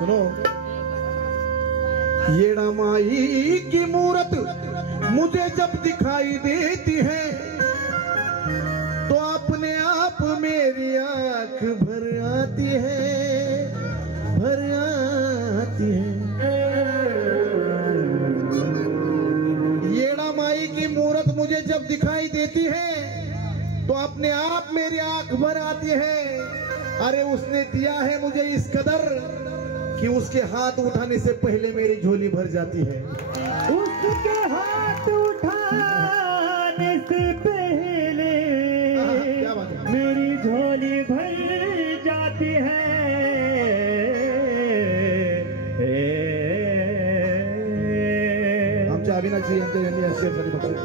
सुनो, येड़ा माई की मूरत मुझे जब दिखाई देती है तो अपने आप मेरी आंख भर आती है, भर आती है। येड़ा माई की मूरत मुझे जब दिखाई देती है तो अपने आप मेरी आंख भर आती है। अरे उसने दिया है मुझे इस कदर कि उसके हाथ उठाने से पहले मेरी झोली भर जाती है। उसके हाथ उठाने से पहले मेरी झोली भर जाती है। आमच्या अविनाशी यांच्या यांनी असे बक्षीस।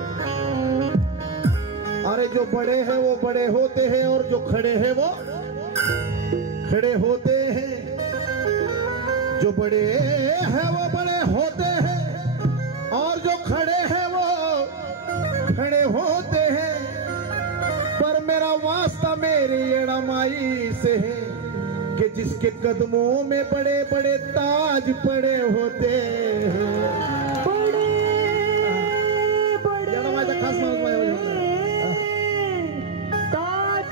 अरे जो बड़े हैं वो बड़े होते हैं और जो खड़े हैं वो खड़े होते हैं। जो बड़े हैं वो बड़े होते हैं और जो खड़े हैं वो खड़े होते हैं। पर मेरा वास्ता मेरी येड़ा माई से है कि जिसके कदमों में बड़े बड़े ताज पड़े होते हैं। बड़े बड़े खास ताज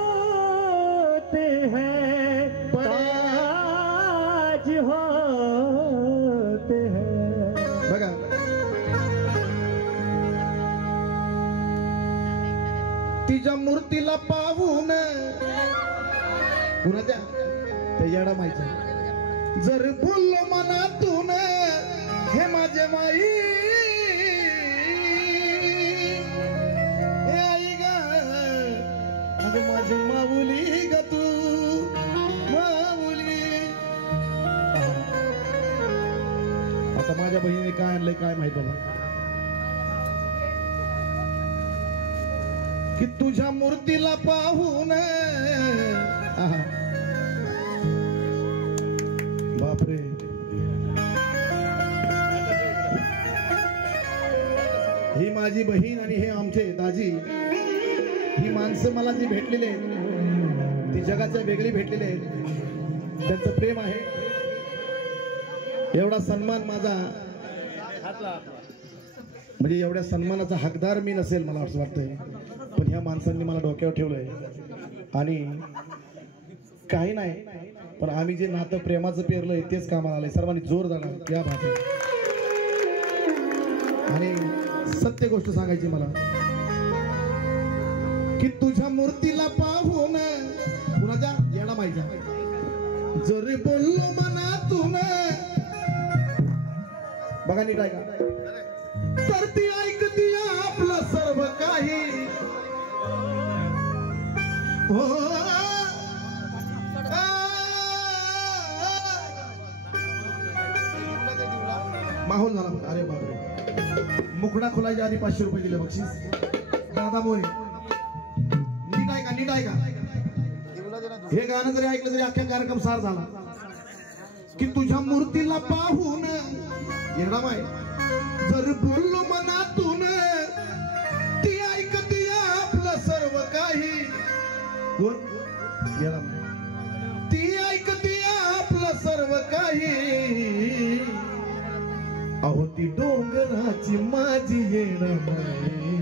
होते हैं, ताज होते हैं। बघा, तिच्या मूर्तीला पाहून कुणाच्या त्या येडा माईच्या जर बोललो मनातून हे माझे माई, हे आई ग, अगं माझी माऊली ग तू, माऊली। आता माझ्या बहिणीने काय आणलंय काय माहित बाबा, कि तुझ्या मूर्तीला पाहून बापरे, ही माझी बहीण आणि हे आमचे दाजी, ही माणसं मला जी भेटलेले आहेत ती जगाच्या वेगळी भेटलेले आहेत। त्यांचं प्रेम आहे, एवढा सन्मान माझा, म्हणजे एवढ्या सन्मानाचा हकदार मी नसेल मला असं वाटतंय, पण ह्या माणसांनी मला डोक्यावर ठेवलंय। आणि काही नाही, पण आम्ही जे नातं प्रेमाचं पेरलंय तेच कामाला आलंय। सर्वांनी जोर झाला या बात। आणि सत्य गोष्ट सांगायची मला की तुझ्या मूर्तीला पाहून कुणाच्या येडा माईच्या जरी बोललो मनातून, बघा नीट ऐका, तर ती ऐकती आपलं सर्व काही। हो माहोल झाला। अरे बापरे, मुकडा खोलायच्या आधी 500 रुपये दिले बक्षीस दादा मोरे। नीट ऐका, नीट ऐका, हे गाणं जरी ऐकलं तरी अख्खा कार्यक्रम सार झाला। की तुझ्या मूर्तीला पाहून येडा माई जर बोललो मनातून, ती ऐकती आपलं सर्व काही। कोण? येडा माई, ती ऐकती आपलं सर्व काही। अहो ती डोंगराची माझी येडा माई,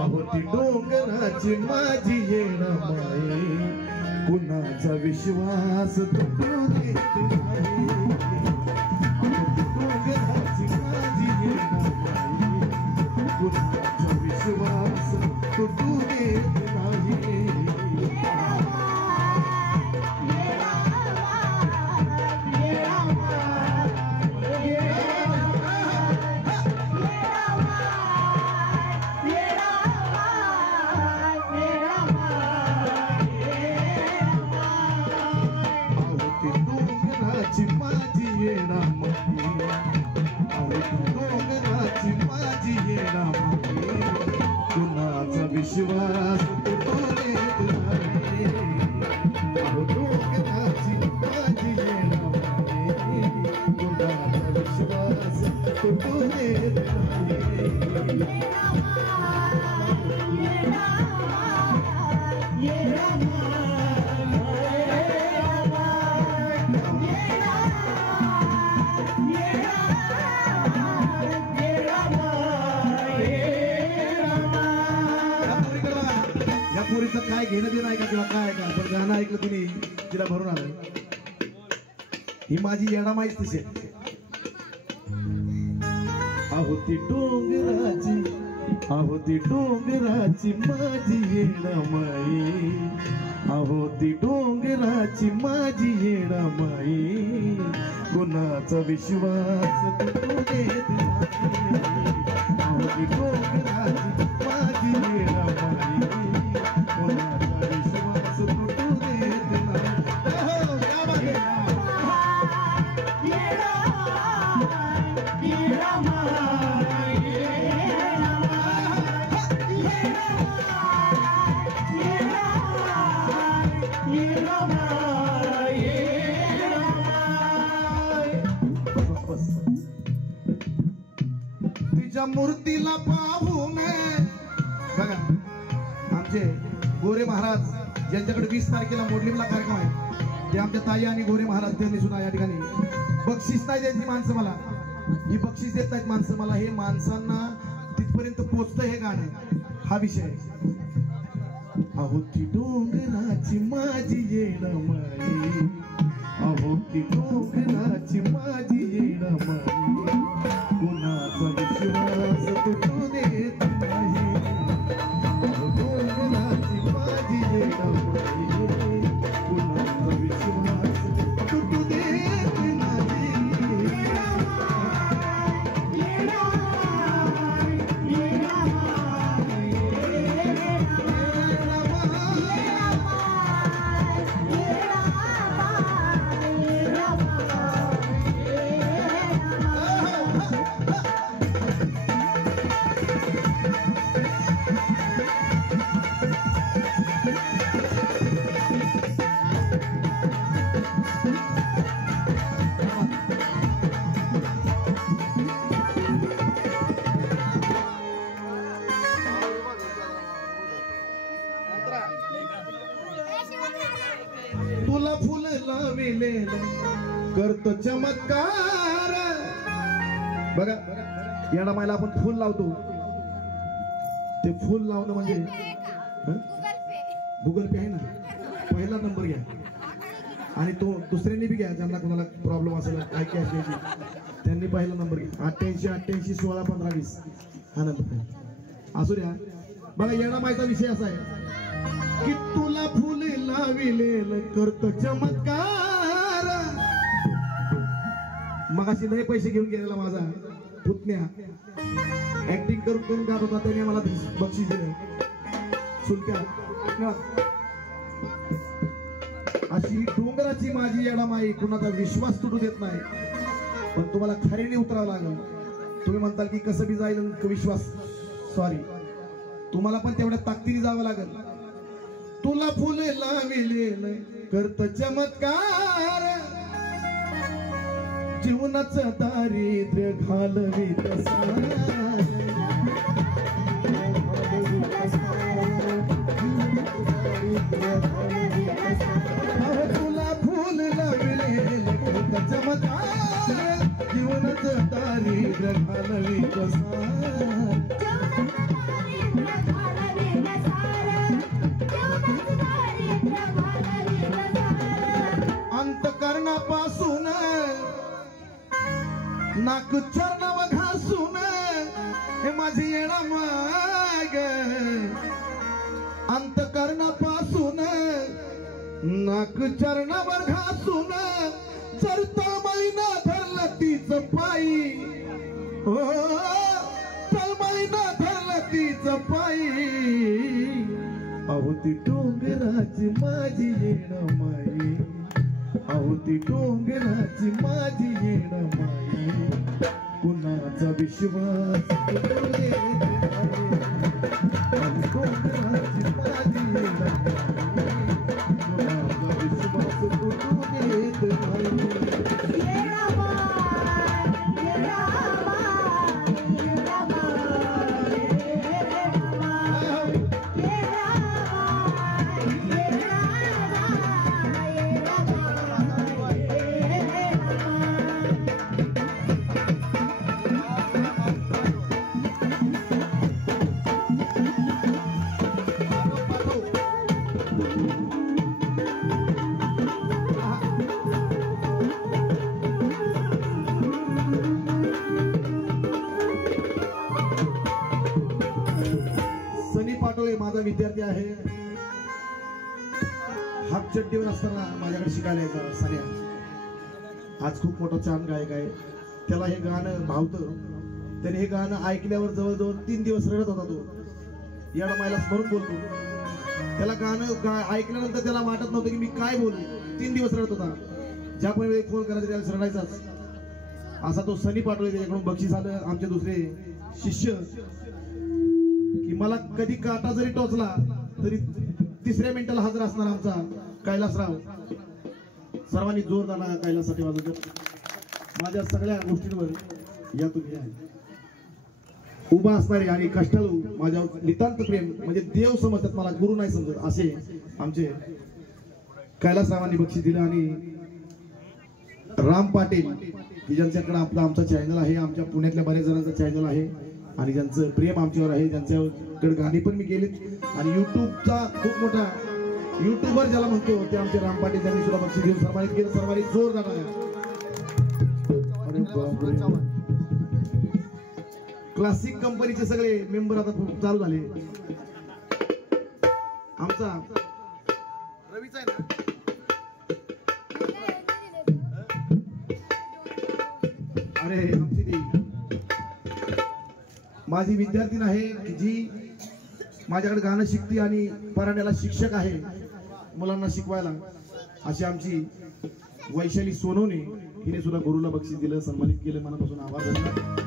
अहो ती डोंगराची माझी येडा माई, कुणाचा विश्वास तुटू देत नाही। डोंगराची माझी येडा माई, कुणाचा विश्वास तुटू देत नाही। माझी काय का पण गाणं ऐकलं तुम्ही तिला भरून आलं. ही माझी येडामाईच तशी आहे. आहोती डोंगराची आहोती डोंगराची माझी येडामाई. आहोती डोंगराची माझी येडामाई. कुणाचा विश्वास तुटू देत नाही. आहोती डोंगराची माझी येडामाई. कुणाचा विश्वास तुटू देत नाही. तिच्या मूर्तीला पाहून बघा आमचे गोरे महाराज ज्यांच्याकडे 20 तारखेला मोडलीमला कार्यक्रम आहे ते आमच्या ताई आणि गोरे महाराज त्यांनी सुद्धा या ठिकाणी बक्षीस नाही द्यायची माणसं मला ही बक्षीस देत नाहीत माणसं मला. हे माणसांना तिथपर्यंत पोचतं हे गाणं हा विषय. आहोती डोंगराची माझी येडामाई. आहोती डोंगराची माझी येडामाई. कुणाचा विश्वास तुटू देत नाही. डोंगराची माझी येडामाई. कुणाचा विश्वास तुटू देत नाही. तुला फुल लाविले करतो चमत्कार. बघा येडामाईला आपण फुल लावतो. ते फुल लावणं म्हणजे गुगल पे आहे ना. पहिला नंबर घ्या आणि तो दुसऱ्यांनी बी घ्या ज्यांना कोणाला प्रॉब्लेम असेल काय कॅश घ्यायची त्यांनी पहिला नंबर घ्या. 88 88 16 15 20 हा नंबर असू द्या. बघा येडामाईचा विषय असा आहे की तुला फुले लाविले करतो चमत्कार. मग अशी लय पैसे घेऊन गेलेला माझा पुतण्या ऍक्टिंग करून करून गात होता. त्याने मला बक्षीस दिलं सुलक्या. अशी डोंगराची माझी येडामाई. कुणाचा विश्वास तुटू देत नाही. पण तुम्हाला खरेने उतरावं लागेल. तुम्ही म्हणताल की कसं बी जाईल विश्वास. सॉरी तुम्हाला पण तेवढ्या ताकदीने जावं लागेल. तुला फुले लाविले करत चमत्कार. जीवनाचं दारिद्र्य घालवीत तुला फुल लाविले करत चमत्कार. जीवनाचं दारिद्र्य घालवीत अंतकरणापासून नाक चरणावर घासून हे माझी येडामाई. अंतकरणापासून नाक चरणावर घासून जर तळमळीनं धरलं तीच पायी. हो तळमळीनं धरलं तीच पायी. आहोती डोंगराची माझी येडामाई. आहोती डोंगराची माझी येडामाई. कुणाचा विश्वास तुटू देत नाही. डोंगराची माझी येडामाई. कुणाचा विश्वास तुटू देत नाही. हाफ चड्डीवर असताना माझ्याकडे शिकायला यायचा सान्या. आज खूप मोठा छान गायक आहे. त्याला हे गाणं भावतं. त्याने हे गाणं ऐकल्यावर जवळजवळ 3 दिवस रडत होता. तो येडा मायला स्मरून बोलतो. त्याला गाणं ऐकल्यानंतर त्याला वाटत नव्हतं की मी काय बोलू. 3 दिवस रडत होता. ज्या पण वेळी फोन करायचा त्याला रडायचाच. असा तो सनी पाटोळे त्याच्याकडून बक्षीस आलं. आमचे दुसरे शिष्य की मला कधी काटा जरी टोचला तरी 3ऱ्या मिनिटाला हजर असणार आमचा कैलासराव. सर्वांनी जोरदार कैलाससाठी वाजवतो. माझ्या सगळ्या गोष्टींवर या तुम्ही उभा असणारे आणि कष्टाळू माझ्यावर नितांत प्रेम म्हणजे देव समजतात मला, गुरु नाही समजत असे आमचे कैलासरावांनी बक्षीस दिलं. आणि राम पाटील की ज्यांच्याकडे आमचा चॅनल आहे, आमच्या पुण्यातल्या बऱ्याच जणांचा चॅनल आहे आणि ज्यांचं प्रेम आमच्यावर आहे, ज्यांच्याकडे गाणी पण मी केलीत आणि युट्यूबचा खूप मोठा युट्यूबर ज्याला म्हणतो ते आमचे राम पाटील त्यांनी सुद्धा बक्षीस देऊन सन्मानित केलं. सर्वांनी जोरदार आहे. क्लासिक कंपनीचे सगळे मेंबर आता चालू झाले. आमचा रवीचा आहे ना, अरे आमची ती माझी विद्यार्थीन आहे की जी माझ्याकडे गाणं शिकते आणि पराण्याला शिक्षक आहे मुलांना शिकवायला. अशी आमची वैशाली सोनवणे हिने सुद्धा गुरुला बक्षीस दिलं, सन्मानित केलं. मनापासून आभार धन्यवाद.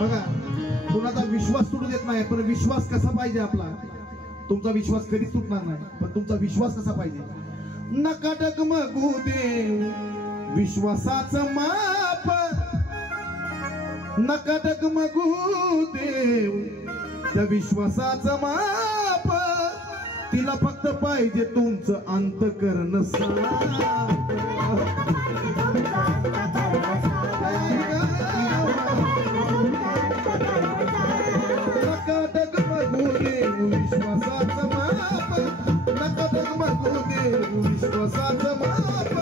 बघा कुणाचा विश्वास तुटू देत नाही, पण विश्वास कसा पाहिजे आपला. तुमचा विश्वास कधीच तुटणार नाही, पण तुमचा विश्वास कसा पाहिजे. नका डगमगू देव विश्वासाचं माप, नका डगमगू देव त्या विश्वासाचं माप. तिला फक्त पाहिजे तुमचं अंतःकरण साफ. नका डगमगू देव विश्वासाचं माप, नका डगमगू देव विश्वासाचं माप.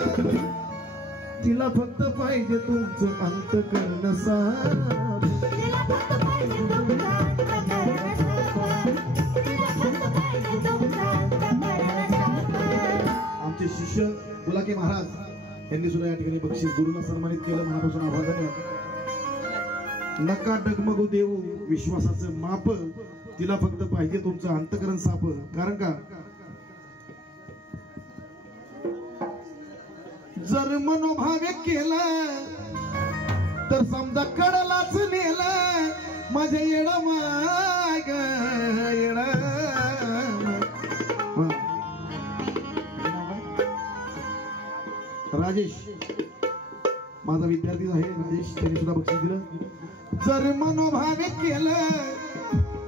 तिला फक्त पाहिजे तुमचं अंतःकरण साफ. आमचे शिष्य गुलाके महाराज यांनी सुद्धा या ठिकाणी बक्षीस गुरुला सन्मानित केलं. मनापासून आभार धन्यवाद. नका डगमगू देऊ विश्वासाचं माप, तिला फक्त पाहिजे तुमचं अंतःकरण साफ. कारण का जर मनोभावे केलं तर समजा कडलाच नेलं. माझ्या येडा माग येडा राजेश माझा विद्यार्थी आहे. राजेश त्यांनी सुद्धा बक्षीस दिलं. जर मनोभावे केलं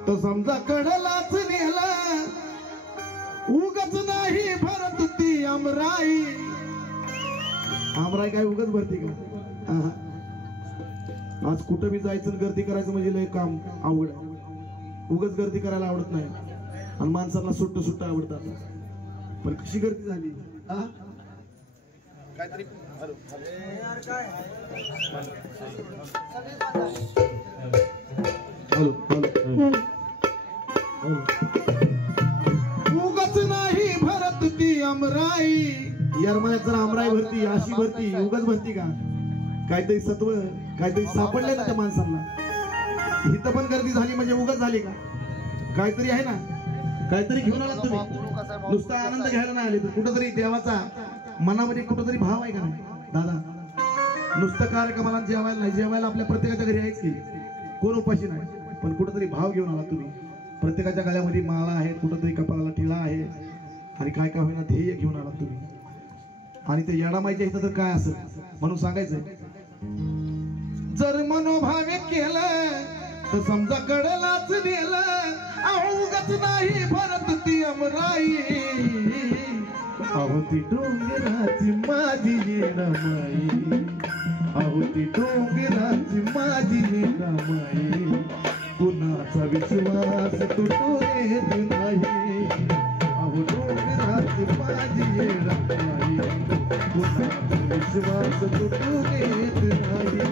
तर समजा कडलाच नेलं. उगाच नाही भरत ती आमराई. आमराई काय उगाच भरती का. आज कुठं बी जायचं गर्दी करायचं म्हणजे लय काम आवड. उगाच गर्दी करायला आवडत नाही आणि माणसाला सुट्ट सुट्ट आवडतात. पण कशी गर्दी झाली काहीतरी. हॅलो उगाच नाही भरत ती आमराई. यार मला जर आमराई भरती अशी भरती उगाच भरती का. काहीतरी सत्व काहीतरी सापडलंय ना त्या माणसांना. इथं पण गर्दी झाली म्हणजे उगाच झाली का. काहीतरी आहे ना, काहीतरी घेऊन आलात तुम्ही. नुसता आनंद घ्यायला नाही आले तर कुठंतरी देवाचा मनामध्ये कुठंतरी भाव आहे का नाही दादा. नुसतं कार्यक्रमाला जेवायला नाही, जेवायला आपल्या प्रत्येकाच्या घरी आहेच की, कोण उपाशी नाही. पण कुठंतरी भाव घेऊन आला तुम्ही. प्रत्येकाच्या गळ्यामध्ये माळा आहे, कुठंतरी कपाळाला टिळा आहे आणि काय काय होईना ध्येय घेऊन आला तुम्ही. आणि ते येडामाईच्या इथं तर काय असं म्हणून सांगायचंय. जर मनोभावे केलं तर समजा कडलाच नेलं. उगाच नाही भरत ती अमराई. अहो ती डोंगराची माझी येडामाई. अहो ती डोंगराची माझी येडामाई. कुणाचा विश्वास तुटू देत नाही. अहो डोंगराची माझी येडामाई. कुणाचा विश्वास तुटू देत नाही.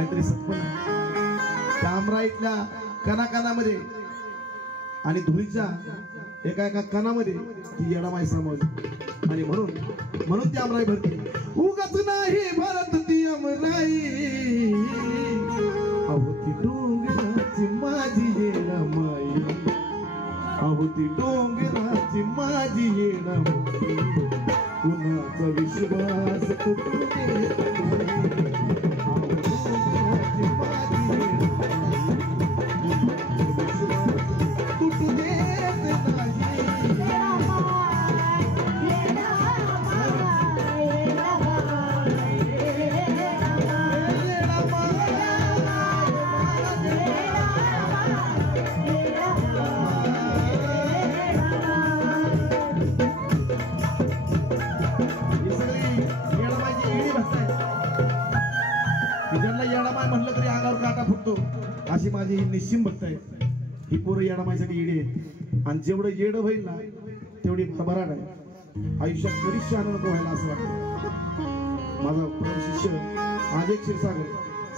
काहीतरी सत्पन आहे. त्या आमराईतल्या कणाकणामध्ये आणि धुळीच्या एका एका कणामध्ये ती येडामाई सामावली. आणि म्हणून ती आमराई भरती. उगाच नाही भरत ती आमराई, अहो ती डोंगराची माझी येडामाई, अहो ती डोंगराची माझी येडामाई, कुणाचा विश्वास तुटू देत नाही, अहो डोंगराची माझी येडामाई, कुणाचा विश्वास तुटू देत नाही. म्हणलं तरी अंगावर काटा फुटतो अशी माझी ही निश्चिम भक्त आहे. ही पोरं येडामाईसाठी येडी आहेत. आणि जेवढं येड होईल ना तेवढी भरभराट आहे. आयुष्यात कधीच शहाणा नको व्हायला असं वाटतं. माझा परम शिष्य अजय क्षीरसागर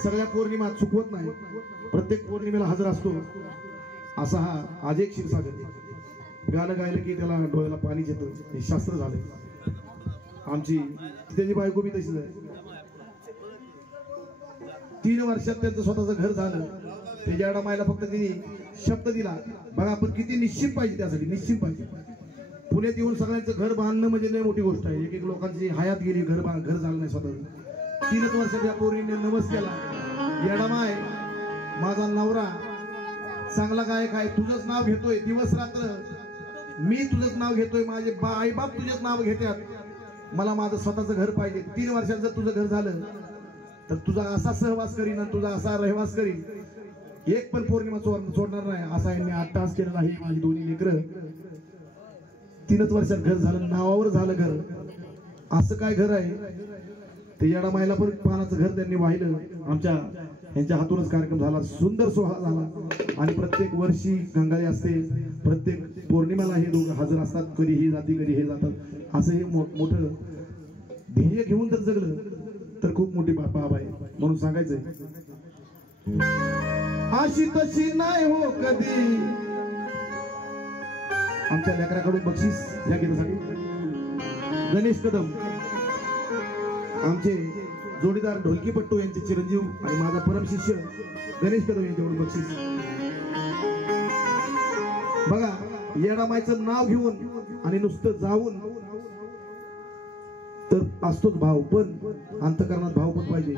सगळ्या पौर्णिमा चुकवत नाही, प्रत्येक पौर्णिमेला हजर असतो. असा हा अजय क्षीरसागर गाणं गायलं की त्याला डोळ्याला पाणी येतं. हे शास्त्र झालं. आमची त्याची बायको बी तशीच आहे. 3 वर्षात त्यांचं स्वतःचं घर झालं. ते येडामाईला फक्त तिने शब्द दिला. बघा आपण किती निश्चित पाहिजे, त्यासाठी निश्चित पाहिजे. पुण्यात येऊन सगळ्यांचं घर बांधणं म्हणजे लय मोठी गोष्ट आहे. एक लोकांची हयात गेली, घर झालं नाही स्वतः. 3 वर्षात या पोरीने नवस केला, येडामाई माझा नवरा चांगला गायक आहे, तुझंच नाव घेतोय दिवस रात्र, मी तुझंच नाव घेतोय, माझे आई बाप तुझंच नाव घेतात, मला माझं स्वतःचं घर पाहिजे. 3 वर्षात जर तुझं घर झालं तर तुझा असा सहवास करीन आणि तुझा असा रहवास करीन, एक पण पौर्णिमा सोडणार नाही. असा यांनी 8 तास केलेला आहे. माझी दोन्ही लेकरं 3 वर्षात घर झालं, नावावर झालं घर. असं काय घर आहे ते येडामाईला पण पानाचं घर त्यांनी वाहिलं. यांच्या हातूनच कार्यक्रम झाला, सुंदर सोहळा झाला. आणि प्रत्येक वर्षी गंगाई असते, प्रत्येक पौर्णिमेला हे दोघं हजर असतात. कधी ही जाती कधी हे जातात. असं हे मोठं ध्येय घेऊन जर जगलं तर खूप मोठी बाब आहे. म्हणून सांगायचंय, अशी तशी नाही हो कधी. आमच्या लेकराकडून बक्षीस या गीतासाठी गणेश कदम, आमचे जोडीदार ढोलकीपट्टू यांचे चिरंजीव आणि माझा परम शिष्य गणेश कदम यांच्याकडून बक्षीस. बघा, येडामाईचं नाव घेऊन आणि नुसतं जाऊन तर असतोच भाव, पण अंतकरणात भाव पण पाहिजे.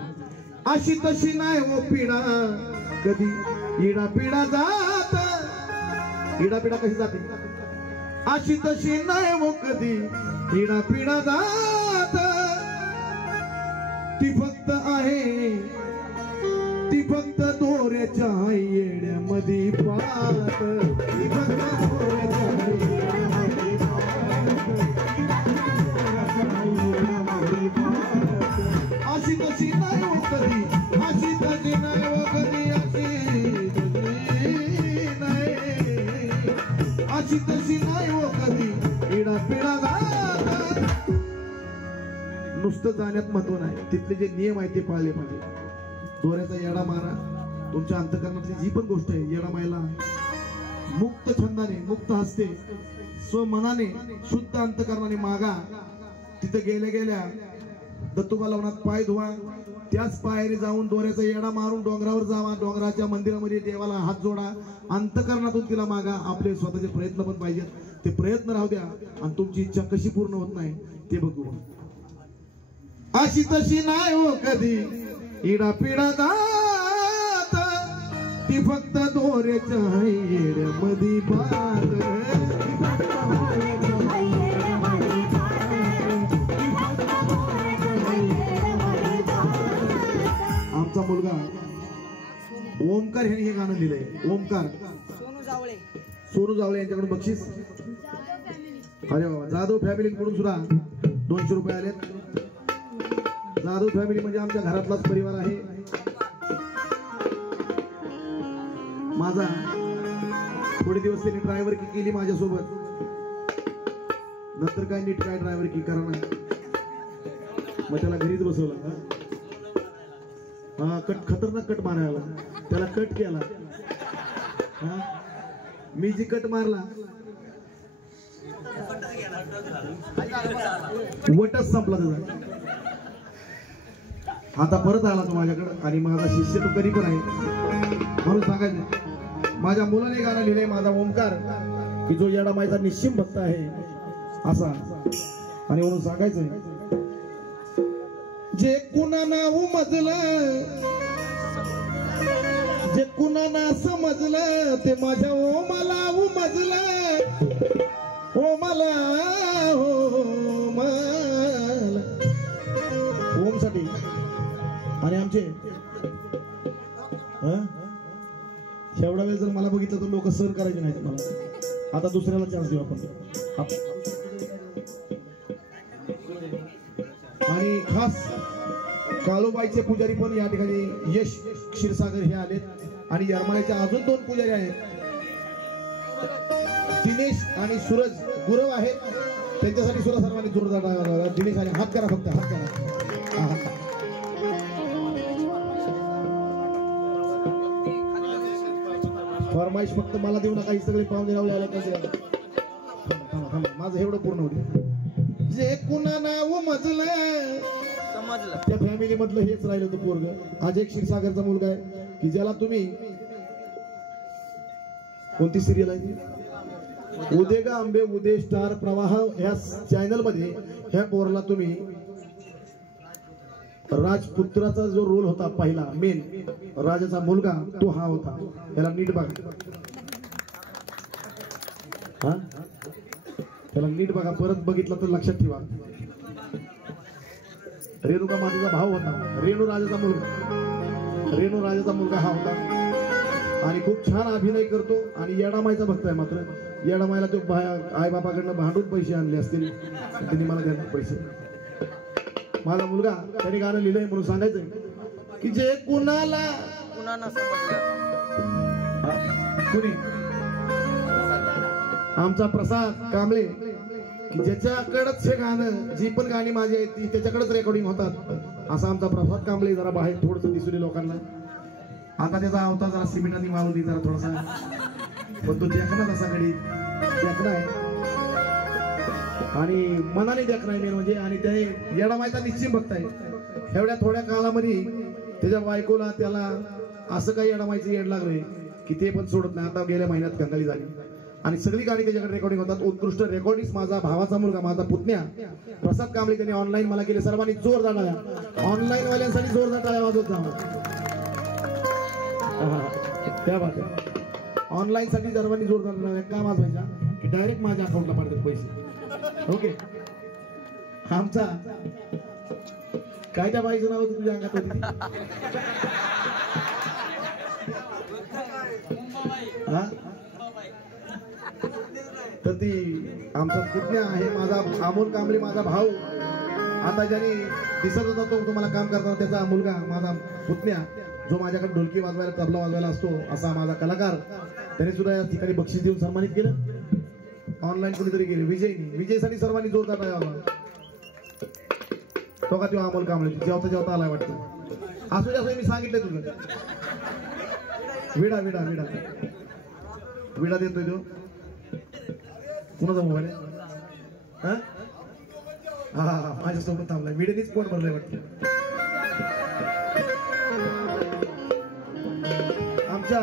अशी तशी नाही हो पिढा कधी, इडा पिढा जात. इडा पिढा कशी जाते? अशी तशी नाही हो कधी, इडा पिढा जात. ती फक्त आहे, ती फक्त दोऱ्याच्या येड्यामध्ये पाहत. ती फक्त दोऱ्याच्या येड्यामध्ये पाहत. अशी तशी नाही हो कधी, अशी तशी नाही हो कधी, अशी तशी नाही, अशी तशी नाही हो कधी, इडा पिढा जात. नुसतं जाण्यात महत्व नाही, तिथले जे नियम आहेत ते पाळले पाहिजे. दोऱ्याचा येडा मारा. तुमच्या अंतकरणातली जी पण गोष्ट आहे, येडामाईला मुक्त छंदाने, मुक्त हस्ते, स्वमनाने, शुद्ध अंतकरणाने मागा. तिथे गेल्या दत्तोबा लवणात पाय धुवा. त्याच पायाने जाऊन दोऱ्याचा येडा मारून डोंगरावर जावा. डोंगराच्या मंदिरामध्ये देवाला हात जोडा. अंतकरणातून तिला मागा. आपले स्वतःचे प्रयत्न पण पाहिजेत. ते प्रयत्न राहू द्या आणि तुमची इच्छा कशी पूर्ण होत नाही ते बघू. अशी तशी नाही हो कधी, इडा पिढा जात. ती फक्त दोऱ्याच्या येड्यामध्ये पाहत. आमचा मुलगा ओमकार यांनी हे गाणं लिहिलंय. ओमकार सोनू जावळे यांच्याकडून बक्षीस. अरे बाबा, जाधव फॅमिलीकडून सुद्धा 200 रुपये आलेत. जाधव फॅमिली म्हणजे आमच्या घरातलाच परिवार आहे. माझा थोडे दिवस त्यांनी ड्रायव्हर की केली माझ्यासोबत. नंतर काय नीट काय ड्रायव्हर की करा नाही, मग त्याला घरीच बसवलं. हा कट खतरनाक कट मारायला त्याला कट केला हा मी जी कट मारला वटच संपला तुझा आता परत आला तो माझ्याकडे आणि माझा शिष्य तो कधी पण आहे म्हणून सांगायचं माझ्या मुलाने गाणं लिहिलंय माझा ओमकार की जो येडामाईचा निश्चिम भक्त आहे असा आणि म्हणून सांगायचंय जे कुणा नाव उमजलं जे कुणा ना समजलं ते माझ्या ओमाला उमजलं ओमाला ओम साठी आणि आमचे एवढा वेळ जर मला बघितलं तर लोक सर करायचे नाहीत मला आता दुसऱ्याला चान्स देऊ आपण आणि खास काळूबाईचे पुजारी पण या ठिकाणी यश क्षीरसागर हे आलेत आणि येरमाळ्याचे अजून 2 पुजारी आहेत दिनेश आणि सूरज गुरव आहेत त्यांच्यासाठी सुद्धा सर्वांनी जोरदार दिनेश आणि हात करा फक्त हात करा फरमाईश फक्त मला देऊ नका ही सगळे पाहुणे रावले आले माझं एवढं पूर्ण होईल जे कुणा नाव मजलं त्या फॅमिली मधलं हेच राहिलं होतं पोरग आज एक क्षीरसागरचा मुलगा आहे की ज्याला तुम्ही कोणती सिरियल आहे उदे गा आंबे उदय स्टार प्रवाह ह्या चॅनल मध्ये ह्या पोरला तुम्ही राजपुत्राचा जो रोल होता पहिला मेन राजाचा मुलगा तो हा होता त्याला नीट बघा हा त्याला नीट बघा परत बघितलं तर लक्षात ठेवा रेणुका मातेचा भाव होता रेणू राजाचा मुलगा हा होता आणि खूप छान अभिनय करतो आणि येडामाईचा भक्त आहे मात्र येडामाईला तो आई बापाकडनं भांडून पैसे आणले असतील त्यांनी मला द्यायला पैसे माझा मुलगा त्याने गाणं लिहिलंय म्हणून सांगायचंय की जे कुणाला कुणी आमचा प्रसाद कांबळे की ज्याच्याकडेच हे गाणं जी पण गाणी माझी आहेत ती त्याच्याकडेच रेकॉर्डिंग होतात असा आमचा प्रसाद कांबळे जरा बाहेर थोडस दिसू लोकांना आता त्याचा अवतार जरा सिमेंटाने मारून जरा थोडासा पण तो देखना तसा घडी देखना आहे आणि मनाने देखना आहे म्हणजे आणि त्या येडामाईचा निश्चिम भक्त आहे एवढ्या थोड्या काळामध्ये त्याच्या बायकोला त्याला असं काही येडामाईचं येड लागलंय की ते पण सोडत नाही आता गेल्या महिन्यात कंगाली झाली आणि सगळी गाणी त्याच्याकडे रेकॉर्डिंग होतात उत्कृष्ट रेकॉर्डिंग माझा भावाचा मुलगा माझा पुतण्या प्रसाद कांबळे त्यांनी ऑनलाईन मला केले सर्वांनी जोरदार टाळ्या ऑनलाईन वाल्यांसाठी जोरदार टाळ्या वाजवत जावं त्या बात ऑनलाईन साठी सर्वांनी जोरदार का वाजवायचा की डायरेक्ट माझ्या अकाउंटला पडतात पैसे ओके आमचा काय त्या बाईचं नाव होतं तुझ्या अंगात होती हा तर ती आमचा पुतण्या आहे माझा अमोल कांबळे माझा भाऊ आता ज्याने दिसत होता तो तुम्हाला काम करताना त्याचा मुलगा माझा पुतण्या जो माझ्याकडे ढोलकी वाजवायला तबला वाजवायला असतो असा माझा कलाकार त्याने सुद्धा या ठिकाणी बक्षीस देऊन सन्मानित केलं ऑनलाईन कुणीतरी गेले विजयसाठी सर्वांनी जोरदार टाळ्या तो का तो अमोल कांबळे जेवता आलाय वाटतं असू असं मी सांगितलं तुझं विडा विडा विडा विडा देतोय तो कुणाचा मोबाईल आहे हा माझ्यासोबत थांबलाय विडेनीच पोट भरलंय वाटतं आमच्या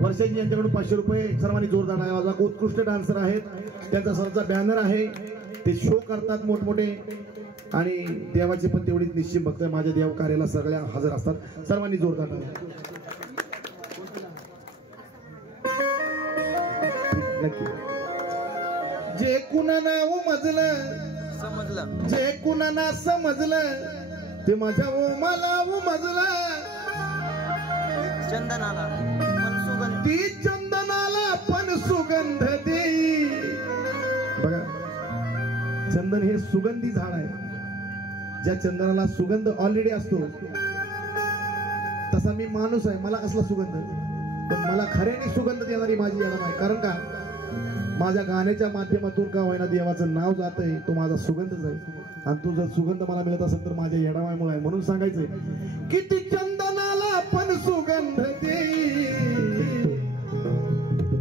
वर्षाजी यांच्याकडून 500 रुपये सर्वांनी जोरदार आवाजा उत्कृष्ट डान्सर आहेत त्यांचा सरचा बॅनर आहे ते शो करतात मोठमोठे आणि देवाचे पण तेवढीच निश्चित भक्त माझ्या देव कार्याला सगळ्या हजर असतात सर्वांनी जोरदार नक्की जे कुणाला उमजलं जे कुणाला समजलं ते माझ्या ओमाला उमजलं चंदनाला पण सुगंध ती चंदनाला पण सुगंध देई बघा चंदन हे सुगंधी झाड आहे ज्या चंदनाला सुगंध ऑलरेडी असतो तसा मी माणूस आहे मला कसला सुगंध पण मला खऱ्याने सुगंध देणारी माझी येणार आहे कारण का माझ्या गाण्याच्या माध्यमातून का होईना देवाचं नाव जात आहे, तो माझा सुगंधच आहे. आणि तू जर सुगंध मला मिळत असेल तर माझ्या येडामायमुळे आहे. म्हणून सांगायचंय किती चंदनाला पण सुगंध दे,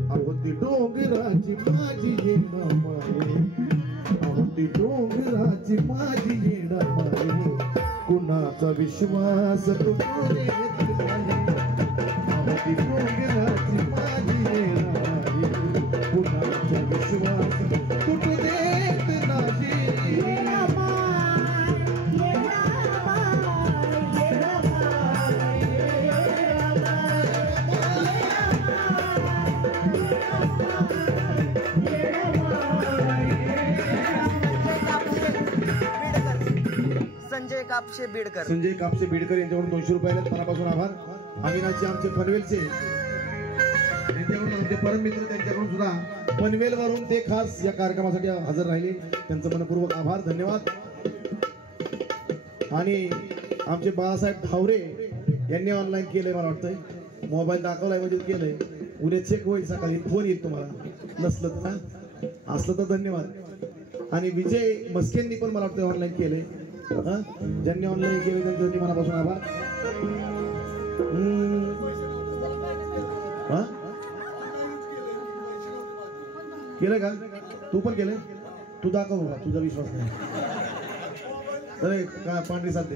अहो ती डोंगराची माझी येडामाय, अहो ती डोंगराची माझी येडामाय, कुणाचा विश्वास तुटू देत नाही, अहो ती डोंगराची माझी येडामाय, कुणाचा विश्वास तुटू देत नाही. संजय कापसे बीडकर. संजय कापसे बीडकर यांच्याकडून 200 रुपयाला मनापासून आभार. अविनाशजी आमचे पनवेलचे, त्यांच्याकडून आमचे परम मित्र, त्यांच्याकडून सुद्धा पनवेल वरून ते खास या कार्यक्रमासाठी हजर राहिले, त्यांचं मनपूर्वक आभार, धन्यवाद. आणि आमचे बाळासाहेब ठावरे यांनी ऑनलाईन केलंय, मला वाटतंय मोबाईल दाखवलाय म्हणजे केलंय, उद्या चेक होईल, सकाळी फोन येईल तुम्हाला, नसलं तर ना, असलं तर धन्यवाद. आणि विजय मस्केंनी पण मला वाटतं ऑनलाईन केलंय, ज्यांनी ऑनलाईन केले त्यांच्या मनापासून आभार. केलं का तू पण केलं, तू दाखव बघा, तुझा विश्वास नाही. अरे का पांढरी साधते